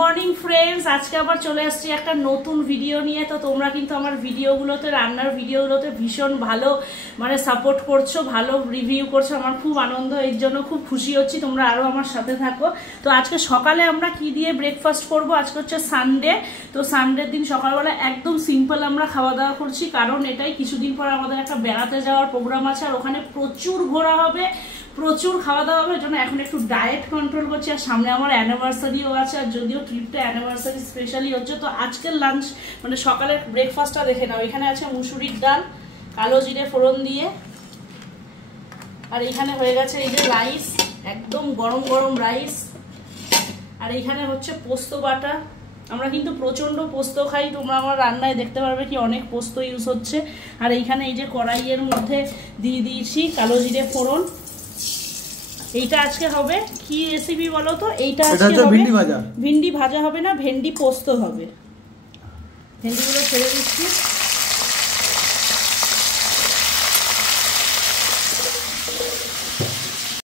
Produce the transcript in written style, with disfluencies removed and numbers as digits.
Morning friends, আজকে আবার চলে আসছি একটা নতুন ভিডিও নিয়ে। তো তোমরা কিন্তু আমার ভিডিওগুলোতে, রান্নার ভিডিওগুলোতে ভীষণ ভালো সাপোর্ট করছো, ভালো রিভিউ করছো। আমার খুব আনন্দ, এর জন্য খুব খুশি হচ্ছি। তোমরা আরও আমার সাথে থাকো। তো আজকে সকালে আমরা কি দিয়ে ব্রেকফাস্ট করব? আজকে হচ্ছে সানডে। তো সানডের দিন সকালবেলা একদম সিম্পল আমরা খাওয়া দাওয়া করছি, কারণ এটাই কিছুদিন পর আমাদের একটা বেড়াতে যাওয়ার প্রোগ্রাম আছে, আর ওখানে প্রচুর ঘোরা হবে, প্রচুর খাওয়া দাওয়া হবে। এর জন্য এখন একটু ডায়েট কন্ট্রোল করছি। আর সামনে আমার অ্যানিভার্সারিও আছে, আর যদিও ট্রিপটা অ্যানিভার্সারি স্পেশালি হচ্ছে। তো আজকের লাঞ্চ সকালের ব্রেকফাস্টটা দেখে নাও। এখানে আছে মুসুরির ডাল কালো জিরে ফোড়ন দিয়ে, আর এখানে হয়ে গেছে এই যে রাইস, একদম গরম গরম রাইস। আর এইখানে হচ্ছে পোস্ত বাটা। আমরা কিন্তু প্রচন্ড পোস্ত খাই, তোমরা আমার রান্নায় দেখতে পারবে কি অনেক পোস্ত ইউজ হচ্ছে। আর এইখানে এই যে কড়াইয়ের মধ্যে দিয়ে দিয়েছি কালো জিরে ফোড়ন। এইটা আজকে হবে কি রেসিপি বলো তো? এইটা আজকে হবে ভেন্ডি ভাজা হবে না, ভেন্ডি পোস্ত হবে। ভেন্ডিগুলো ছেড়ে দিচ্ছি।